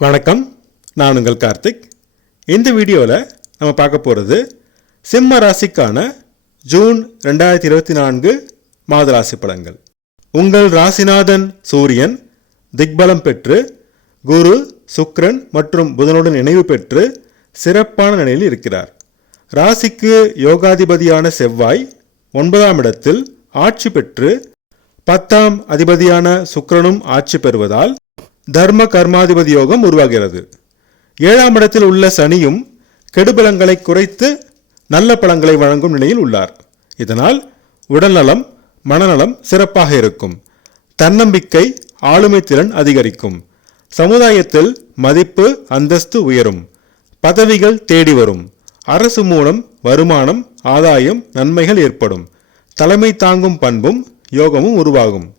வணக்கம், நான் உங்கள் கார்த்திக். இந்த வீடியோவில் நம்ம பார்க்க போகிறது சிம்ம ராசிக்கான ஜூன் 2024 மாத ராசி பலன்கள். உங்கள் ராசிநாதன் சூரியன் திக்பலம் பெற்று குரு, சுக்கிரன் மற்றும் புதனுடன் இணைவு பெற்று சிறப்பான நிலையில் இருக்கிறார். ராசிக்கு யோகாதிபதியான செவ்வாய் 9ஆம் இடத்தில் ஆட்சி பெற்று 10ஆம் அதிபதியான சுக்கிரனும் ஆட்சி பெறுவதால் தர்ம கர்மாதிபதி யோகம் உருவாகிறது. 7ஆம் இடத்தில் உள்ள சனியும் கெடுபலங்களை குறைத்து நல்ல பலன்களை வழங்கும் நிலையில் உள்ளார். இதனால் உடல்நலம், மனநலம் சிறப்பாக இருக்கும். தன்னம்பிக்கை, ஆளுமை திறன் அதிகரிக்கும். சமுதாயத்தில் மதிப்பு, அந்தஸ்து உயரும். பதவிகள் தேடி வரும். அரசு மூலம் வருமானம், ஆதாயம், நன்மைகள் ஏற்படும். தலைமை தாங்கும் பண்பும் யோகமும் உருவாகும்.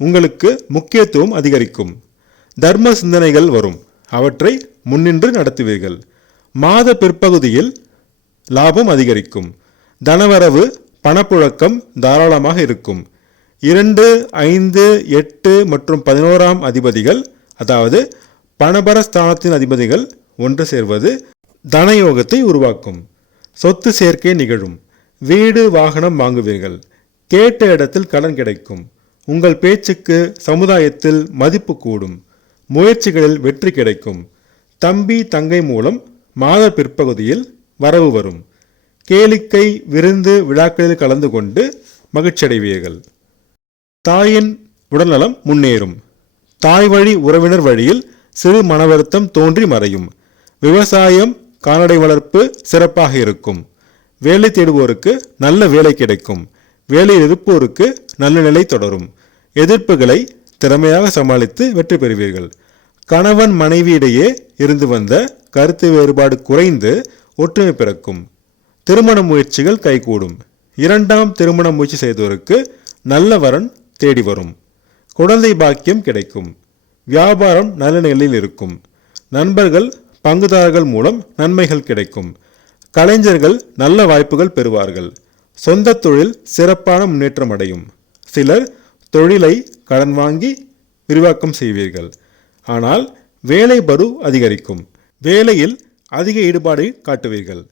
உங்களுக்கு முக்கியத்துவம் அதிகரிக்கும். தர்ம சிந்தனைகள் வரும். அவற்றை முன்னின்று நடத்துவீர்கள். மாத பிற்பகுதியில் லாபம் அதிகரிக்கும். தனவரவு, பணப்புழக்கம் தாராளமாக இருக்கும். 2, 5, 8 மற்றும் 11ஆம் அதிபதிகள், அதாவது பணபரஸ்தானத்தின் அதிபதிகள் ஒன்று சேர்வது தனயோகத்தை உருவாக்கும். சொத்து சேர்க்கை நிகழும். வீடு, வாகனம் வாங்குவீர்கள். கேட்ட இடத்தில் கடன் கிடைக்கும். உங்கள் பேச்சுக்கு சமுதாயத்தில் மதிப்பு கூடும். முயற்சிகளில் வெற்றி கிடைக்கும். தம்பி, தங்கை மூலம் மாத பிற்பகுதியில் வரவு வரும். கேளிக்கை, விருந்து, விழாக்களில் கலந்து கொண்டு மகிழ்ச்சியடைவீர்கள். தாயின் உடல்நலம் முன்னேறும். தாய் வழி உறவினர் வழியில் சிறு மனவருத்தம் தோன்றி மறையும். விவசாயம், கால்நடை வளர்ப்பு சிறப்பாக இருக்கும். வேலை தேடுவோருக்கு நல்ல வேலை கிடைக்கும். வேலையில் இருப்போருக்கு நல்ல நிலை தொடரும். எதிர்ப்புகளை திறமையாக சமாளித்து வெற்றி பெறுவீர்கள். கணவன் மனைவியிடையே இருந்து வந்த கருத்து வேறுபாடு குறைந்து ஒற்றுமை பிறக்கும். திருமண முயற்சிகள் கைகூடும். 2ஆம் திருமண முயற்சி செய்தோருக்கு நல்ல வரன் தேடி வரும். குழந்தை பாக்கியம் கிடைக்கும். வியாபாரம் நல்ல நிலையில் இருக்கும். நண்பர்கள், பங்குதாரர்கள் மூலம் நன்மைகள் கிடைக்கும். கலைஞர்கள் நல்ல வாய்ப்புகள் பெறுவார்கள். சொந்த தொழில் சிறப்பான முன்னேற்றம் அடையும். சிலர் தொழிலை கடன் வாங்கி விரிவாக்கம் செய்வீர்கள். ஆனால் வேலை பரு அதிகரிக்கும். வேலையில் அதிக ஈடுபாடு காட்டுவீர்கள்.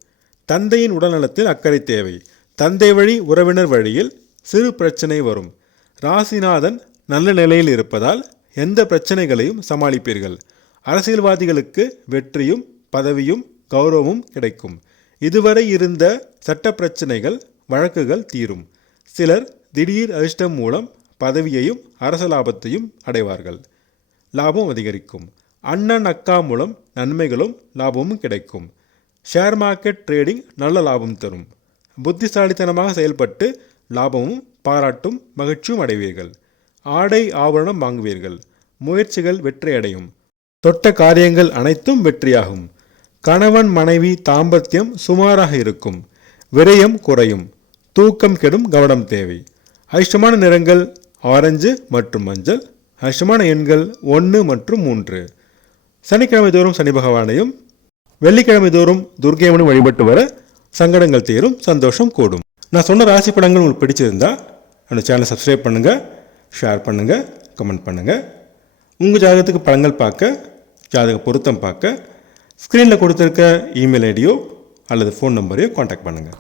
தந்தையின் உடல்நலத்தில் அக்கறை தேவை. தந்தை வழி உறவினர் வழியில் சிறு பிரச்சனை வரும். ராசிநாதன் நல்ல நிலையில் இருப்பதால் எந்த பிரச்சனைகளையும் சமாளிப்பீர்கள். அரசியல்வாதிகளுக்கு வெற்றியும் பதவியும் கௌரவமும் கிடைக்கும். இதுவரை இருந்த சட்ட பிரச்சனைகள், வழக்குகள் தீரும். சிலர் திடீர் அதிர்ஷ்டம் மூலம் பதவியையும் அரச லாபத்தையும் அடைவார்கள். லாபம் அதிகரிக்கும். அண்ணன், அக்கா மூலம் நன்மைகளும் லாபமும் கிடைக்கும். ஷேர் மார்க்கெட் ட்ரேடிங் நல்ல லாபம் தரும். புத்திசாலித்தனமாக செயல்பட்டு லாபமும் பாராட்டும் மகிழ்ச்சியும் அடைவீர்கள். ஆடை ஆபரணம் வாங்குவீர்கள். முயற்சிகள் வெற்றியடையும். தொட்ட காரியங்கள் அனைத்தும் வெற்றியாகும். கணவன் மனைவி தாம்பத்தியம் சுமாராக இருக்கும். விரயம் குறையும். தூக்கம் கெடும், கவனம் தேவை. அதிர்ஷ்டமான நிறங்கள் ஆரஞ்சு மற்றும் மஞ்சள். அதிர்ஷ்டமான எண்கள் 1 மற்றும் 3. சனிக்கிழமை தோறும் சனி பகவானையும், வெள்ளிக்கிழமை தோறும் துர்க்கையம்மனும் வழிபட்டு வர சங்கடங்கள் தீரும், சந்தோஷம் கூடும். நான் சொன்ன ராசி படங்கள் உங்களுக்கு பிடிச்சிருந்தா அந்த சேனலை சப்ஸ்கிரைப் பண்ணுங்கள், ஷேர் பண்ணுங்கள், கமெண்ட் பண்ணுங்கள். உங்கள் ஜாதகத்துக்கு படங்கள் பார்க்க, ஜாதக பொருத்தம் பார்க்க ஸ்க்ரீனில் கொடுத்துருக்க இமெயில் ஐடியோ அல்லது ஃபோன் நம்பரையோ காண்டாக்ட் பண்ணுங்கள்.